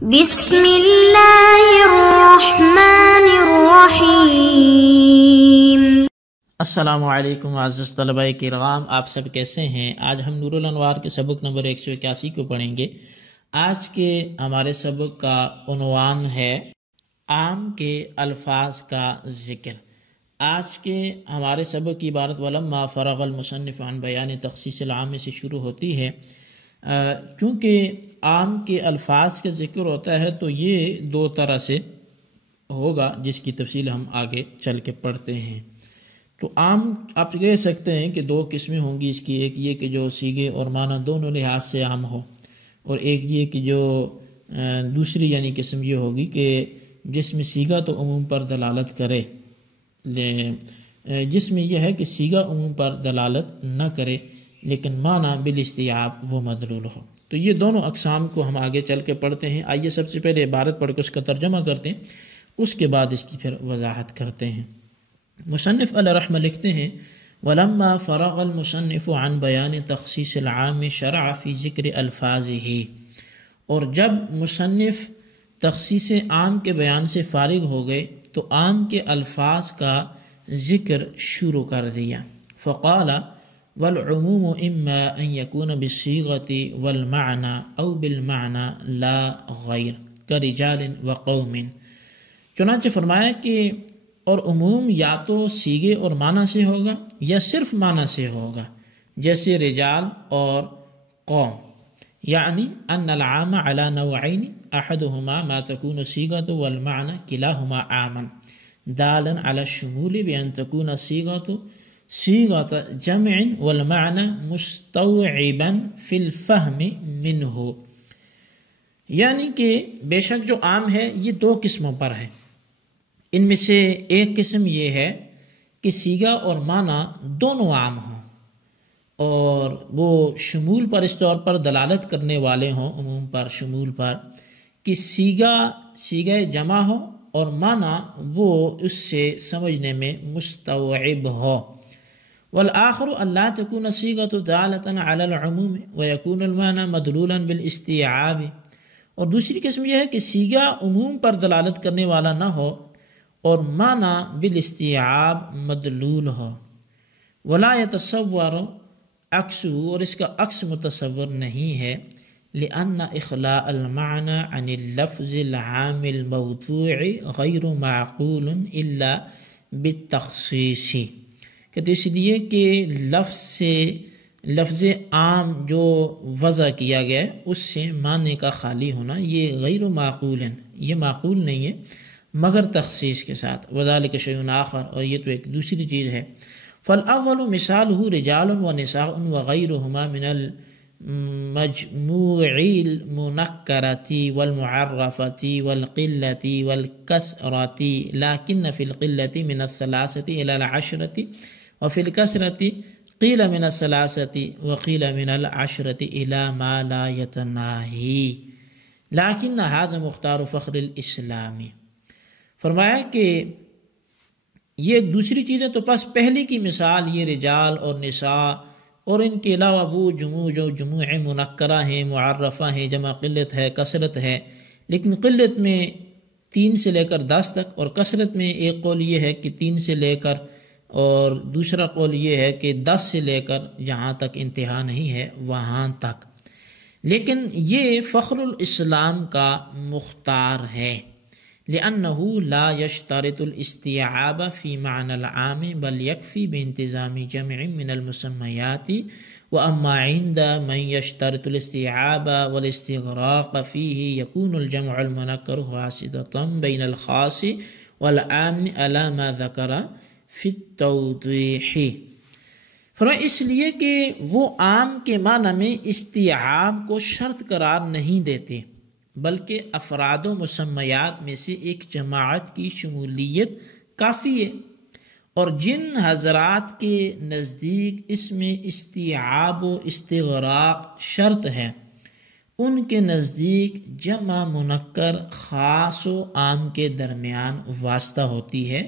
بسم اللہ الرحمن الرحیم۔ السلام علیکم معزز طلباء کرام، آپ سب کیسے ہیں؟ آج ہم نور الانوار کے سبق نمبر 181 کو پڑھیں گے۔ آج کے ہمارے سبق کا عنوان ہے عام کے الفاظ کا ذکر۔ آج کے ہمارے سبق کی عبارت ولما فرغ المصنف عن بیان تخصیص العام سے شروع ہوتی ہے۔ چونکہ عام کے الفاظ کا ذکر ہوتا ہے تو یہ دو طرح سے ہوگا، جس کی تفصیل ہم آگے چل کے پڑھتے ہیں۔ تو عام آپ کہہ سکتے ہیں کہ دو قسمیں ہوں گی اس کی، ایک یہ کہ جو صیغے اور معنی دونوں لحاظ سے عام ہو، اور ایک یہ کہ جو دوسری یعنی قسم یہ ہوگی کہ جس میں صیغہ تو عموم پر دلالت کرے، جس میں یہ ہے کہ صیغہ عموم پر دلالت نہ کرے لیکن معنی بالاستیعاب وہ مدلول ہو۔ تو یہ دونوں اقسام کو ہم آگے چل کے پڑھتے ہیں۔ آئیے سب سے پہلے عبارت پڑھ کے اس کا ترجمہ کرتے ہیں، اس کے بعد اس کی پھر وضاحت کرتے ہیں۔ مصنف علیہ رحمہ لکھتے ہیں وَلَمَّا فَرَغَ الْمُصَنِّفُ عَنْ بَيَانِ تَخْصِيصِ الْعَامِ شَرَعَ فِي ذِكْرِ أَلْفَاظِهِ، اور جب مصنف تخصیص عام کے بیان سے فارغ ہو گئے تو عام کے الفاظ کا ذکر شروع کر دیا۔ فقال والعموم اما ان يكون بالصيغة والمعنى او بالمعنى لا غیر كرجال وقوم، چنانچہ فرمایا کہ اور عموم یا تو صیغے اور معنی سے ہوگا یا صرف معنی سے ہوگا، جیسے رجال اور قوم، یعنی ان العام على نوعین احدهما ما تكون صيغة والمعنى كلاهما عاما دالا على الشمول بأن تكون صيغة جمع والمعنى مستوعبا في الفهم منه، یعنی کہ بے شک جو عام ہے یہ دو قسموں پر ہے۔ ان میں سے ایک قسم یہ ہے کہ صیغہ اور معنی دونوں عام ہوں اور وہ شمول پر اس طور پر دلالت کرنے والے ہوں، عموم پر شمول پر، کہ صیغہ جمع ہو اور معنی وہ اس سے سمجھنے میں مستوعب ہو۔ والآخر اللہ تکون صیغۃ دالۃ علی العموم ویکون المعنی مدلولا بالاستیعاب، اور دوسری قسم یہ ہے کہ صیغہ عموم پر دلالت کرنے والا نہ ہو اور معنی بالاستیعاب مدلول ہو۔ ولا یتصور عکسہ، اور اس کا عکس متصور نہیں ہے، لأن اخلاء المعنى عن اللفظ العام الموضوع غیر معقول الا بالتخصیص، کہتے اس لیے کہ لفظ عام جو وضع کیا گیا ہے اس سے معنی کا خالی ہونا یہ غیر معقول ہے، یہ معقول نہیں ہے مگر تخصیص کے ساتھ۔ وذالک شیء آخر، اور یہ تو ایک دوسری چیز ہے۔ فالاول مثالہ رجال ونساء وغیرہما من المجموع المنکرۃ والمعرفۃ والقلۃ والکثرۃ، لكن في القلۃ من الثلاثۃ الى العشرۃ وفي الكثرۃ قیل من الثلاثۃ وقیل من العشرۃ الى ما لا يتناہی لكن هذا مختار فخر الاسلام۔ فرمایا کہ یہ ایک دوسری چیز ہے، تو پس پہلی کی مثال یہ رجال اور نساء اور ان کے علاوہ وہ جو جموع منکرہ ہیں، معرفہ ہیں، جمع قلت ہے، کثرت ہے، لیکن قلت میں 3 سے لے کر 10 تک، اور کثرت میں ایک قول یہ ہے کہ 3 سے لے کر، اور دوسرا قول یہ ہے کہ 10 سے لے کر جہاں تک انتہا نہیں ہے وہاں تک، لیکن یہ فخر الاسلام کا مختار ہے، لأنه لا يشترط الاستيعاب في معنى العام بل يكفي بانتظام جمع من المسميات، وأما عند من يشترط الاستيعاب والاستغراق فيه يكون الجمع المنكر واسطة بين الخاص والعام على ما ذكر في التوضيح۔ فرمایا اس لیے کہ وہ عام کے معنی میں استیعاب کو شرط قرار نہیں دیتے بلکہ افراد و مسمیات میں سے ایک جماعت کی شمولیت کافی ہے، اور جن حضرات کے نزدیک اس میں استیعاب و استغراق شرط ہے ان کے نزدیک جمع منکر خاص و عام کے درمیان واسطہ ہوتی ہے،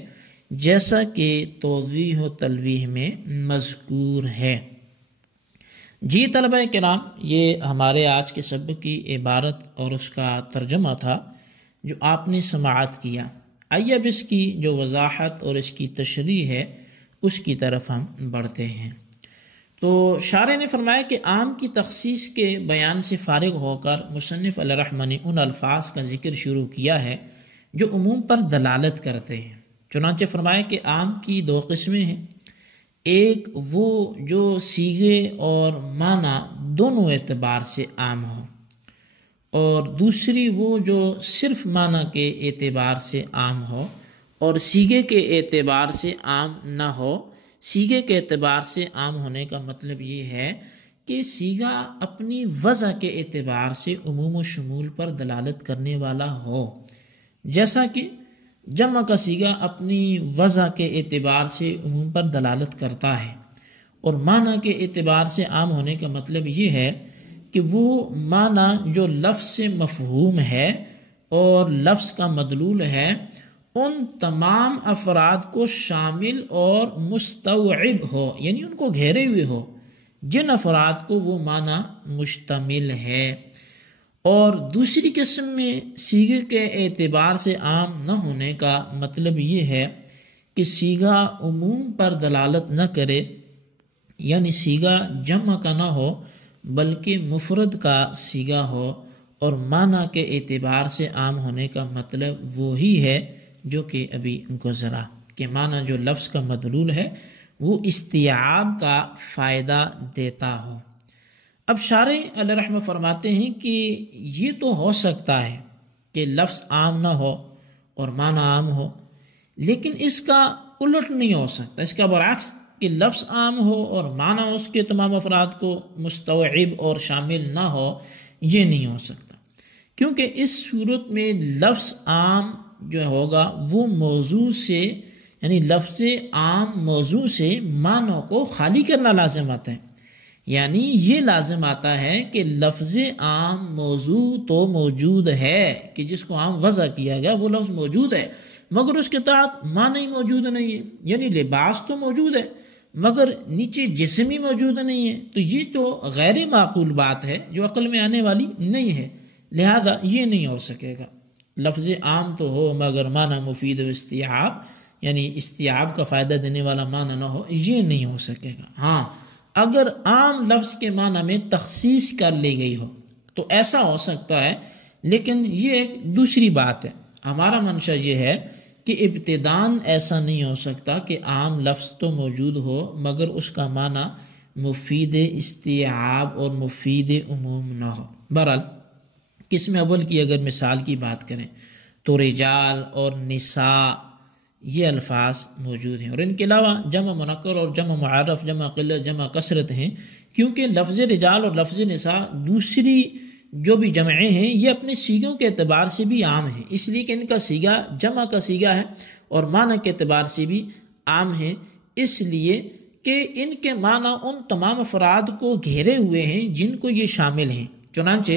جیسا کہ توضیح و تلویح میں مذکور ہے۔ جی طلبہ کرام، یہ ہمارے آج کے سبق کی عبارت اور اس کا ترجمہ تھا جو آپ نے سماعت کیا۔ آئیے اب اس کی جو وضاحت اور اس کی تشریح ہے اس کی طرف ہم بڑھتے ہیں۔ تو شارح نے فرمایا کہ عام کی تخصیص کے بیان سے فارغ ہو کر مصنف علیہ الرحمہ نے ان الفاظ کا ذکر شروع کیا ہے جو عموم پر دلالت کرتے ہیں۔ چنانچہ فرمایا کہ عام کی دو قسمیں ہیں، ایک وہ جو صیغے اور معنی دونوں اعتبار سے عام ہو، اور دوسری وہ جو صرف معنی کے اعتبار سے عام ہو اور صیغے کے اعتبار سے عام نہ ہو۔ صیغے کے اعتبار سے عام ہونے کا مطلب یہ ہے کہ صیغہ اپنی وضع کے اعتبار سے عموم و شمول پر دلالت کرنے والا ہو، جیسا کہ جمع کا صیغہ اپنی وضع کے اعتبار سے عموم پر دلالت کرتا ہے۔ اور معنی کے اعتبار سے عام ہونے کا مطلب یہ ہے کہ وہ معنی جو لفظ سے مفہوم ہے اور لفظ کا مدلول ہے ان تمام افراد کو شامل اور مستوعب ہو، یعنی ان کو گھیرے ہوئے ہو جن افراد کو وہ معنی مشتمل ہے۔ اور دوسری قسم میں صیغے کے اعتبار سے عام نہ ہونے کا مطلب یہ ہے کہ صیغہ عموم پر دلالت نہ کرے، یعنی صیغہ جمع کا نہ ہو بلکہ مفرد کا صیغہ ہو۔ اور معنی کے اعتبار سے عام ہونے کا مطلب وہی ہے جو کہ ابھی گزرا، کہ معنی جو لفظ کا مدلول ہے وہ استیعاب کا فائدہ دیتا ہو۔ اب شارح علیہ رحمہ فرماتے ہیں کہ یہ تو ہو سکتا ہے کہ لفظ عام نہ ہو اور معنی عام ہو، لیکن اس کا الٹ نہیں ہو سکتا، اس کا برعکس کہ لفظ عام ہو اور معنی اس کے تمام افراد کو مستوعب اور شامل نہ ہو، یہ نہیں ہو سکتا، کیونکہ اس صورت میں لفظ عام جو ہوگا وہ موضوع سے، یعنی لفظ عام موضوع سے معنی کو خالی کرنا لازم آتا ہے۔ یعنی یہ لازم آتا ہے کہ لفظ عام موضوع تو موجود ہے کہ جس کو عام وضع کیا گیا وہ لفظ موجود ہے، مگر اس کے تحت معنی موجود نہیں ہے۔ یعنی لباس تو موجود ہے مگر نیچے جسم ہی موجود نہیں ہے، تو یہ تو غیر معقول بات ہے جو عقل میں آنے والی نہیں ہے، لہذا یہ نہیں ہو سکے گا۔ لفظ عام تو ہو مگر معنی مفید و استیعاب، یعنی استیعاب کا فائدہ دینے والا معنی نہ ہو، یہ نہیں ہو سکے گا۔ ہاں اگر عام لفظ کے معنی میں تخصیص کر لی گئی ہو تو ایسا ہو سکتا ہے، لیکن یہ ایک دوسری بات ہے۔ ہمارا منشا یہ ہے کہ ابتداً ایسا نہیں ہو سکتا کہ عام لفظ تو موجود ہو مگر اس کا معنی مفید استیعاب اور مفید عموم نہ ہو۔ بہرحال قسم اول کی اگر مثال کی بات کریں تو رجال اور نساء یہ الفاظ موجود ہیں، اور ان کے علاوہ جمع منکر اور جمع معرف، جمع قلت، جمع کثرت ہیں، کیونکہ لفظ رجال اور لفظ نساء دوسری جو بھی جمعیں ہیں یہ اپنے صیغوں کے اعتبار سے بھی عام ہیں، اس لیے کہ ان کا صیغہ جمع کا صیغہ ہے اور معنی کے اعتبار سے بھی عام ہیں، اس لیے کہ ان کے معنی ان تمام افراد کو گھیرے ہوئے ہیں جن کو یہ شامل ہیں۔ چنانچہ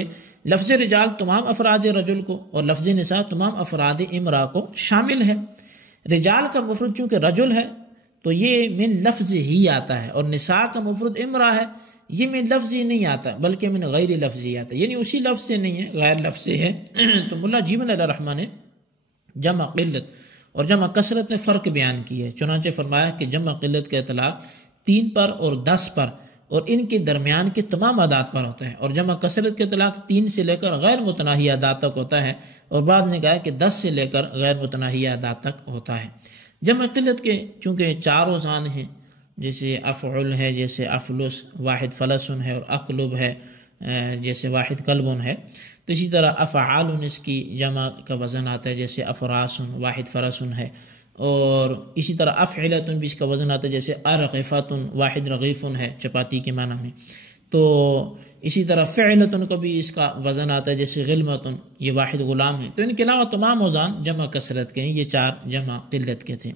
لفظ رجال تمام افراد رجل کو اور لفظ نساء تمام افراد امرأة کو شامل ہے۔ رجال کا مفرد چونکہ رجل ہے تو یہ من لفظ ہی آتا ہے، اور نساء کا مفرد امرأة ہے، یہ من لفظ ہی نہیں آتا بلکہ من غیر لفظ ہی آتا ہے، یعنی اسی لفظ سے نہیں ہے، غیر لفظ سے ہے۔ تو ملا جیون علیہ الرحمہ نے جمع قلت اور جمع کثرت میں فرق بیان کیا ہے، چنانچہ فرمایا کہ جمع قلت کا اطلاق 3 پر اور 10 پر اور ان کے درمیان کے تمام اعداد پر ہوتا ہے، اور جمع کثرت کے اطلاق 3 سے لے کر غیر متناہی اعداد تک ہوتا ہے، اور بعض نے کہا کہ 10 سے لے کر غیر متناہی اعداد تک ہوتا ہے۔ جمع قلت کے چونکہ 4 اوزان ہیں، جیسے افعل ہے، جیسے افلس، واحد فلسن ہے، اور اقلب ہے جیسے واحد قلبن ہے، تو اسی طرح افعال اس کی جمع کا وزن آتا ہے جیسے افراسن، واحد فرسن ہے، اور اسی طرح افعلتن بھی اس کا وزن آتا ہے جیسے ارغفتن، واحد رغیفن ہے چپاتی کے معنی میں، تو اسی طرح فعلتن کا بھی اس کا وزن آتا ہے جیسے غلمتن، یہ واحد غلام ہے۔ تو ان کے علاوہ تمام اوزان جمع کثرت کے ہیں، یہ 4 جمع قلت کے تھے۔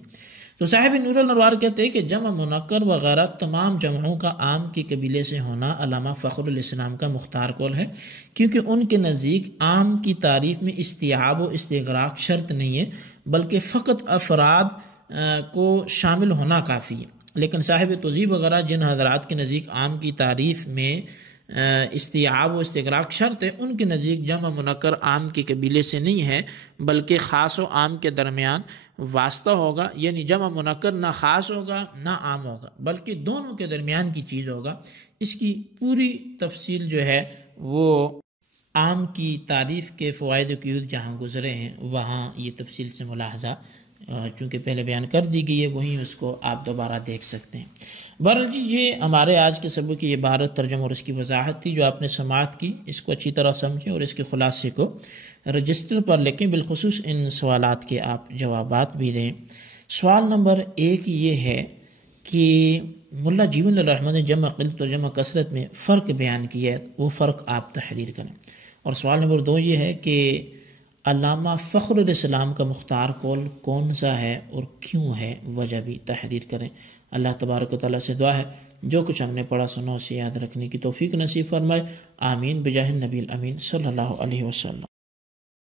تو صاحب نور الانوار کہتے ہیں کہ جمع منکر وغیرہ تمام جمعوں کا عام کے قبیلے سے ہونا علامہ فخر الاسلام کا مختار قول ہے، کیونکہ ان کے نزدیک عام کی تعریف میں استیعاب و استغراق شرط نہیں ہے بلکہ فقط افراد کو شامل ہونا کافی ہے۔ لیکن صاحب تہذیب وغیرہ جن حضرات کے نزدیک عام کی تعریف میں استیعاب و استغراق شرط ہے، ان کے نزدیک جمع منکر عام کے قبیلے سے نہیں ہے بلکہ خاص و عام کے درمیان واسطہ ہوگا، یعنی جمع منکر نہ خاص ہوگا نہ عام ہوگا بلکہ دونوں کے درمیان کی چیز ہوگا۔ اس کی پوری تفصیل جو ہے وہ عام کی تعریف کے فوائد و قیود جہاں گزرے ہیں وہاں یہ تفصیل سے ملاحظہ چونکہ پہلے بیان کر دی گئی ہے، وہیں اس کو آپ دوبارہ دیکھ سکتے ہیں۔ بہرحال جی یہ ہمارے آج کے سبق کی عبارت ترجمہ اور اس کی وضاحت تھی جو آپ نے سماعت کی، اس کو اچھی طرح سمجھیں اور اس کے خلاصے کو رجسٹر پر لکھیں، بالخصوص ان سوالات کے آپ جوابات بھی دیں۔ سوال نمبر 1 یہ ہے کہ ملا جیون اللہ رحمٰن نے جمع قلت اور جمع کثرت میں فرق بیان کیا ہے، وہ فرق آپ تحریر کریں۔ اور سوال نمبر 2 یہ ہے کہ علامہ فخر الاسلام کا مختار قول کون سا ہے اور کیوں ہے، وجہ بھی تحریر کریں۔ اللہ تبارک و تعالیٰ سے دعا ہے جو کچھ ہم نے پڑھا سنا اسے یاد رکھنے کی توفیق نصیب فرمائے، آمین بجاہ النبی الامین صلی اللہ علیہ وسلم۔